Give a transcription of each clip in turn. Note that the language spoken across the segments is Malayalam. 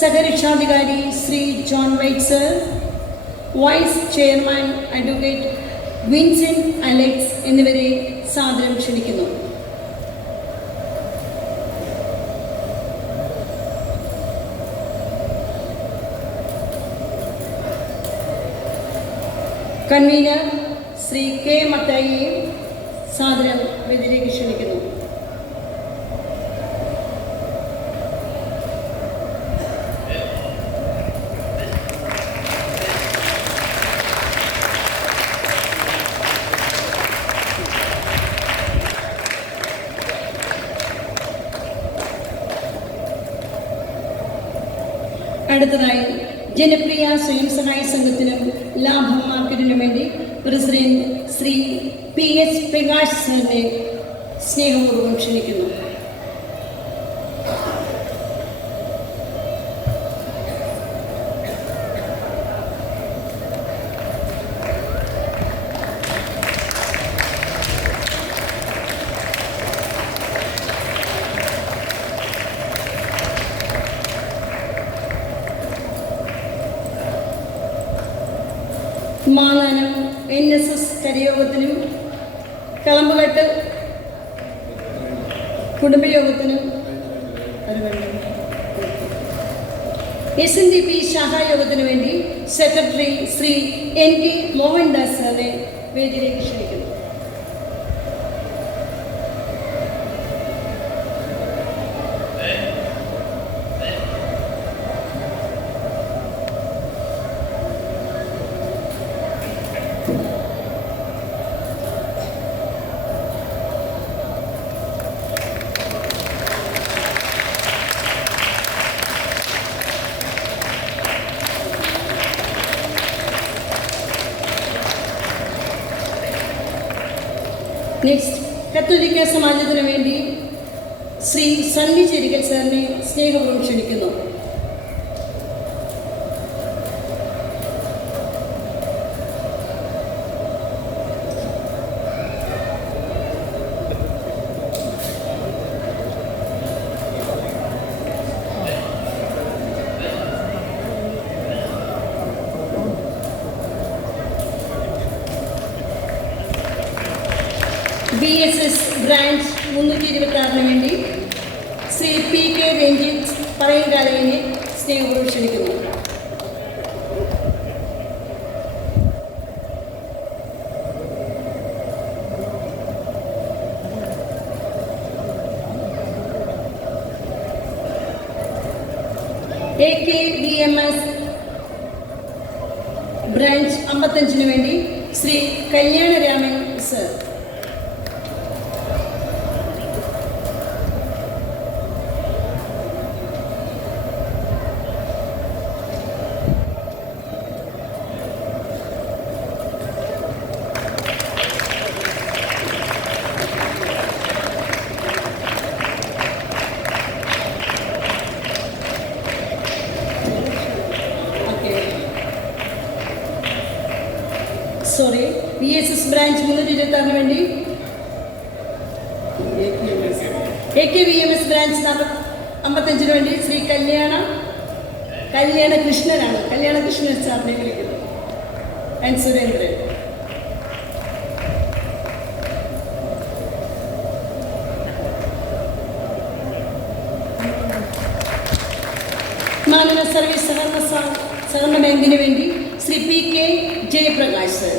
സഹരക്ഷാധികാരി Shri John White sir, vice chairman advocate Vincent Alex എന്നിവരെ സാദരം ക്ഷണിക്കുന്നു. കൺവീനർ ശ്രീ കെ മത്തായിയെ സാദരം വേദിയിലേക്ക് ക്ഷണിക്കുന്നു. അടുത്തതായി ജനപ്രിയ സ്വയം സഹായ സംഘത്തിനും ലാഭം മാർക്കറ്റിനും വേണ്ടി പ്രസിഡന്റ് ശ്രീ PS പ്രകാശ് സാറിനെ സ്നേഹപൂർവ്വം ക്ഷണിക്കുന്നു. മാനാനം NSS കരയോഗത്തിനും കളമ്പുകെട്ട് കുടുംബയോഗത്തിനും SNDP ശാഖായോഗത്തിനു വേണ്ടി സെക്രട്ടറി ശ്രീ NK മോഹൻദാസ് സാറിനെ വേദിയിലേക്ക് ക്ഷണിക്കുന്നു. നെക്സ്റ്റ്, കത്തോലിക്ക സമാജത്തിനു വേണ്ടി ശ്രീ സണ്ണി ചെരികൽ സാറിനെ സ്നേഹപൂർവ്വം ക്ഷണിക്കുന്നു. BSS ബ്രാഞ്ച് 326 വേണ്ടി ശ്രീ PK രഞ്ജിത്ത് പറയങ്കാലയെ സ്നേഹപൂർവ്വം ക്ഷണിക്കുന്നു. AKVMS ബ്രാഞ്ച് 55 വേണ്ടി Shri Kalyanaraman sir. BSS branch 326 വേണ്ടി AKVMS ബ്രാഞ്ച് 55 വേണ്ടി ശ്രീ കല്യാണ കൃഷ്ണനാണ്, കല്യാണ കൃഷ്ണൻ സാറിനെ വിളിക്കുന്നു. ആൻഡ് സുരേന്ദ്രൻ. മാനവ സർവീസ് സഹകരണ ബാങ്കിന് വേണ്ടി ശ്രീ PK ജയപ്രകാശ് സർ.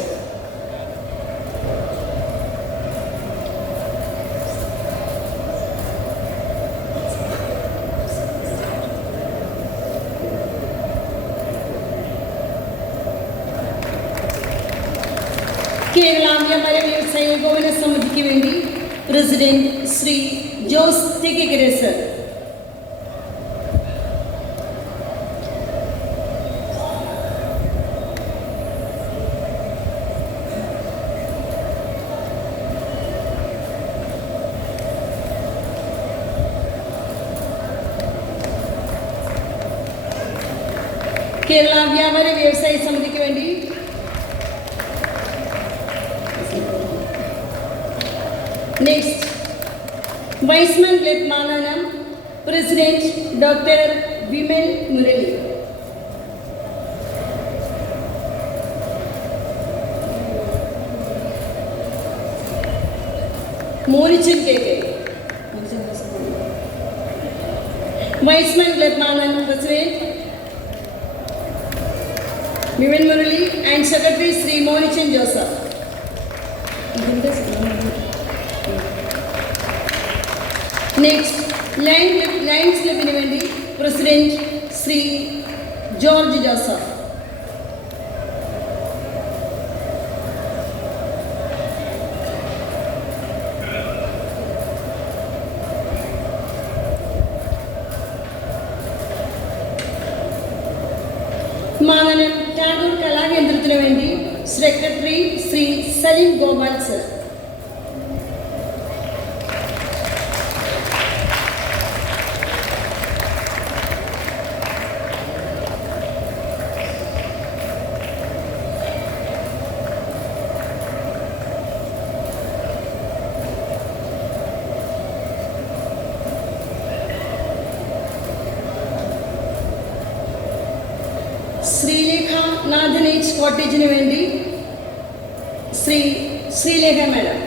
കേരള വ്യാപാര വ്യവസായ ഏകോപന സമിതിക്ക് വേണ്ടി president Shri Jose Thekkekara sir. Kerala വ്യാപാര വ്യവസായ സമിതിക്ക് വേണ്ടി നെക്സ്റ്റ് വൈസ്മാൻ ബ്ലെറ്റ് Mannanam president doctor Vimal Murali. Monichan K K. Wiseman club Mannanam president Vimal Murali and secretary Shri Monichan Joseph. Next lions ക്ലബിന് വേണ്ടി president Shri George Joseph. Mannanam Tagore കലാകേന്ദ്രത്തിനു വേണ്ടി സെക്രട്ടറി ശ്രീ സലിം ഗോപാൽ സർ. ശ്രീലേഖ നാഥനേജ് കോട്ടേജിന് വേണ്ടി ശ്രീലേഖ മേഡം.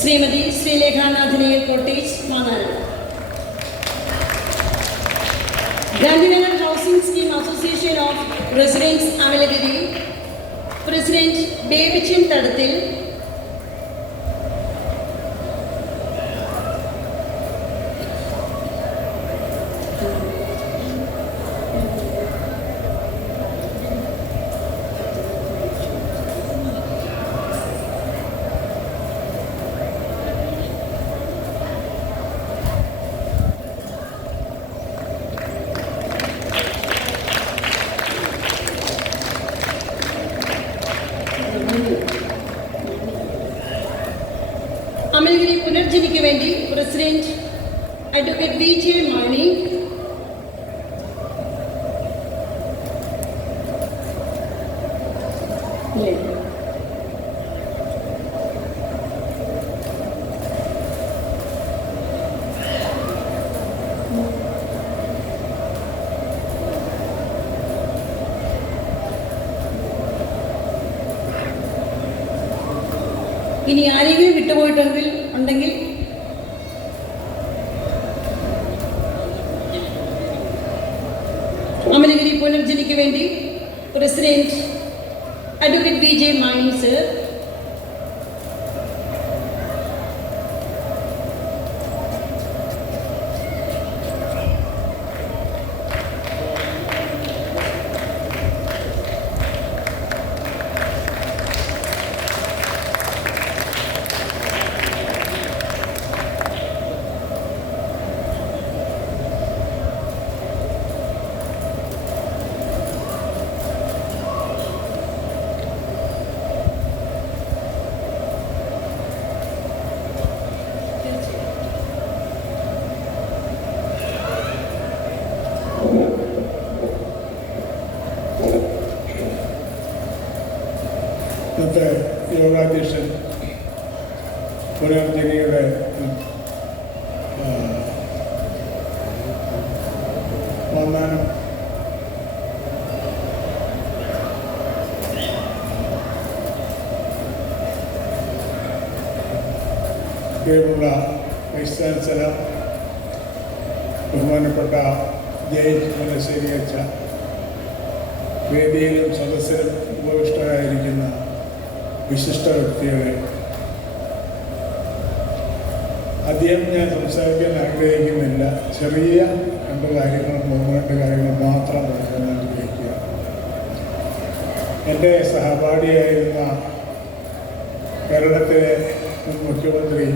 ശ്രീമതി ശ്രീലേഖ നാഥനേജ് cottage Mannanam. Gandhinagar housing scheme association of residents Amalagiri president Babychan Thadathil. Amalagiri പുനർജനിക്ക് വേണ്ടി president advocate V J Mani. ഇനി ആരെങ്കിലും വിട്ടുപോയിട്ടുണ്ടെങ്കിൽ അമലഗിരി പുനർജനിക്ക് വേണ്ടി president advocate V J Mani sir. ഇന്നത്തെ യോഗാധ്യക്ഷൻ പുനർജനിയുടെ മാന്നാനം പ്രിയമുള്ള വൈസ് ചാൻസലർ ബഹുമാനപ്പെട്ട ജയിച്ച് മനസ്സീകരിച്ച വേദിയിലും സദസ്സിലും ഉപവിഷ്ടരായിരിക്കുന്ന വിശിഷ്ട വ്യക്തികളെ, അധികം ഞാൻ സംസാരിക്കാൻ ആഗ്രഹിക്കുന്നില്ല. ചെറിയ രണ്ട് കാര്യങ്ങൾ മാത്രം എൻ്റെ സഹപാഠിയായിരുന്ന കേരളത്തിലെ മുൻ മുഖ്യമന്ത്രി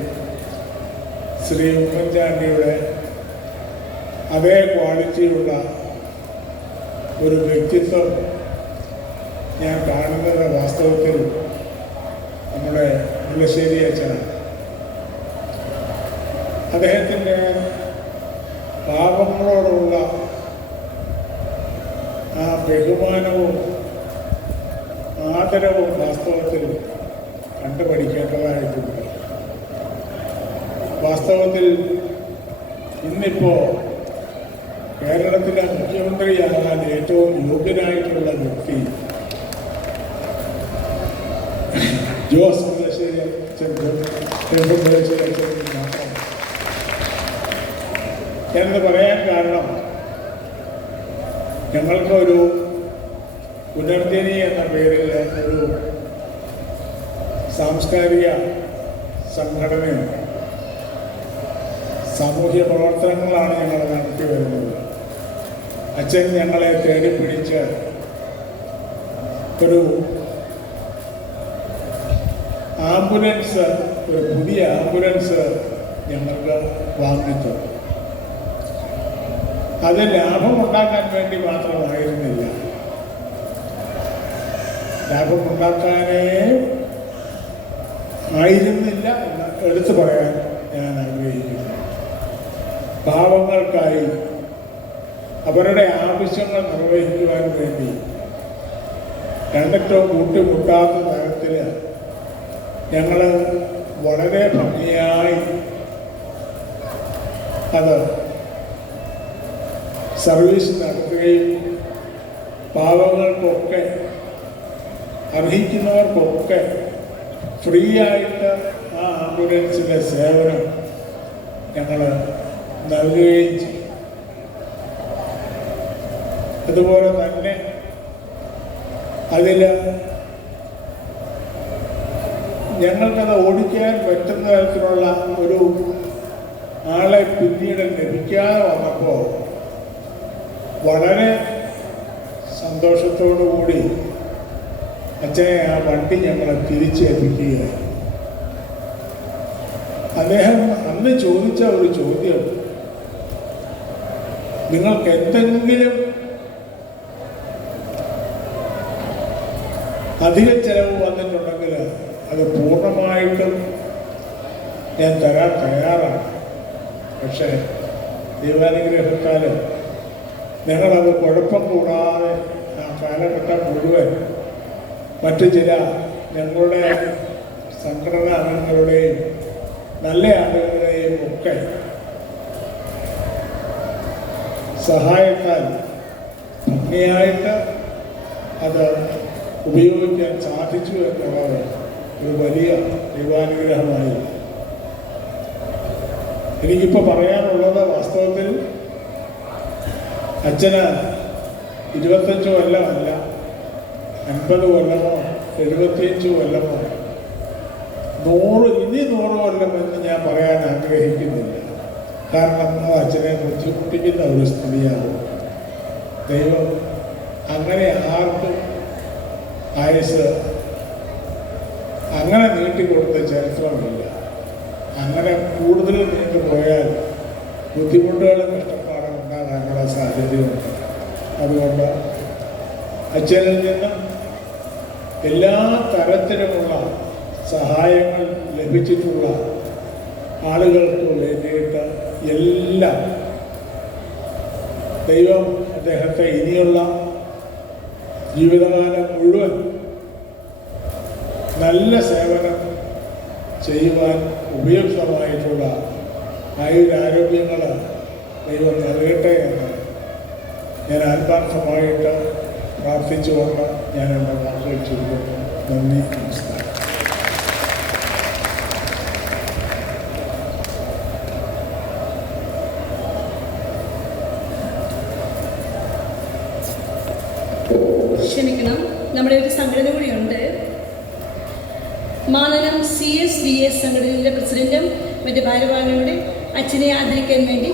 ശ്രീ ഉമ്മൻചാണ്ടിയുടെ അതേ ക്വാളിറ്റിയുള്ള ഒരു വ്യക്തിത്വം ഞാൻ കാണുന്നത് വാസ്തവത്തിൽ നമ്മുടെ മുല്ലശ്ശേരി അച്ഛനാണ്. അദ്ദേഹത്തിൻ്റെ പാപങ്ങളോടുള്ള ആ ബഹുമാനവും ആദരവും വാസ്തവത്തിൽ കണ്ടുപഠിക്കേണ്ടതായിട്ടുണ്ട്. വാസ്തവത്തിൽ ഇന്നിപ്പോൾ കേരളത്തിലെ മുഖ്യമന്ത്രിയാകാൻ ഏറ്റവും യോഗ്യനായിട്ടുള്ള വ്യക്തി ജോസ് മുല്ലശ്ശേരി അച്ഛൻ മാത്രം എന്ന് പറയാൻ കാരണം ഞങ്ങൾക്കൊരു പുനർജനി എന്ന പേരിൽ ഒരു സാംസ്കാരിക സംഘടനയുണ്ട്. സാമൂഹ്യ പ്രവർത്തനങ്ങളാണ് ഞങ്ങൾ നടത്തി വരുന്നത്. അച്ഛൻ ഞങ്ങളെ തേടിപ്പിടിച്ച് ഒരു ആംബുലൻസ്, ഒരു പുതിയ ആംബുലൻസ് ഞങ്ങൾക്ക് വാങ്ങിച്ചു. അത് ലാഭമുണ്ടാക്കാൻ വേണ്ടി മാത്രമായിരുന്നില്ല, ലാഭമുണ്ടാക്കാനേ ആയിരുന്നില്ല എന്ന് എടുത്തു പറയാൻ ഞാൻ ആഗ്രഹിക്കുന്നു. പാവങ്ങൾക്കായി അവരുടെ ആവശ്യങ്ങൾ നിർവഹിക്കുവാൻ വേണ്ടി രണ്ടറ്റവും കൂട്ടിമുട്ടാത്ത തരത്തിൽ ഞങ്ങൾ വളരെ ഭംഗിയായി അത് സർവീസ് നടത്തുകയും പാവങ്ങൾക്കൊക്കെ അർഹിക്കുന്നവർക്കൊക്കെ ഫ്രീ ആയിട്ട് ആ ആംബുലൻസിൻ്റെ സേവനം ഞങ്ങൾ നൽകുകയും ചെയ്യും. അതുപോലെ തന്നെ അതിൽ ഞങ്ങൾക്കത് ഓടിക്കാൻ പറ്റുന്ന തരത്തിലുള്ള ഒരു ആളെ പിന്നീട് ലഭിക്കാതെ വന്നപ്പോൾ വളരെ സന്തോഷത്തോടു കൂടി അച്ഛനെ ആ വണ്ടി ഞങ്ങളെ തിരിച്ചേൽപ്പിക്കുകയായി. അദ്ദേഹം അന്ന് ചോദിച്ച ഒരു ചോദ്യം, നിങ്ങൾക്ക് എന്തെങ്കിലും അധിക ചെലവ് വന്നിട്ടുണ്ടെങ്കിൽ അത് പൂർണ്ണമായിട്ടും ഞാൻ തരാൻ തയ്യാറാണ്. പക്ഷേ ദൈവാനുഗ്രഹത്താൽ ഞങ്ങളത് കുഴപ്പം കൂടാതെ ആ കാലഘട്ടം മുഴുവൻ മറ്റു ചില ഞങ്ങളുടെ സംഘടനാ അംഗങ്ങളുടെയും നല്ല ആളുകളുടെയും ഒക്കെ സഹായത്താൽ ഭംഗിയായിട്ട് അത് ഉപയോഗിക്കാൻ സാധിച്ചു എന്നുള്ളത് ഒരു വലിയ ദൈവാനുഗ്രഹമായി. എനിക്കിപ്പോൾ പറയാനുള്ളത് വാസ്തവത്തിൽ അച്ഛന് 25 കൊല്ലമല്ല, 50 കൊല്ലമോ 75 കൊല്ലമോ 100 കൊല്ലമെന്ന് ഞാൻ പറയാൻ ആഗ്രഹിക്കുന്നില്ല. കാരണം അച്ഛനെ ബുദ്ധിമുട്ടിക്കുന്ന ഒരു സ്ഥിതിയാണ്. ദൈവം അങ്ങനെ ആർക്കും ആയുസ് അങ്ങനെ നീട്ടിക്കൊടുത്ത ചരിത്രമില്ല. അങ്ങനെ കൂടുതൽ നീണ്ടുപോയാൽ ബുദ്ധിമുട്ടുകളും കഷ്ടപ്പാടും ഉണ്ടാകാനുള്ള സാധ്യതയുണ്ട്. അതുകൊണ്ട് അച്ഛനിൽ നിന്ന് എല്ലാ തരത്തിലുമുള്ള സഹായങ്ങൾ ലഭിച്ചിട്ടുള്ള ആളുകൾക്ക് വേണ്ടിയിട്ട് എല്ലാം ദൈവം അദ്ദേഹത്തെ ഇനിയുള്ള ജീവിതകാലം മുഴുവൻ നല്ല സേവനം ചെയ്യുവാൻ ഉപയുക്തമായിട്ടുള്ള ആയുരാരോഗ്യങ്ങൾ ദൈവം നൽകട്ടെ എന്ന് ഞാൻ ആത്മാർത്ഥമായിട്ട് പ്രാർത്ഥിച്ചുകൊണ്ട് ഞാൻ എൻ്റെ വാക്കുകൾ ചുരുക്കുന്നു. നന്ദി, നമസ്കാരം. ക്ഷമിക്കണം, നമ്മുടെ ഒരു സംഘടന കൂടിയുണ്ട്. മാനനം CSVS സംഘടനയുടെ പ്രസിഡന്റും മറ്റ് ഭാരവാഹികളുടെ അച്ഛനെ ആദരിക്കാൻ വേണ്ടി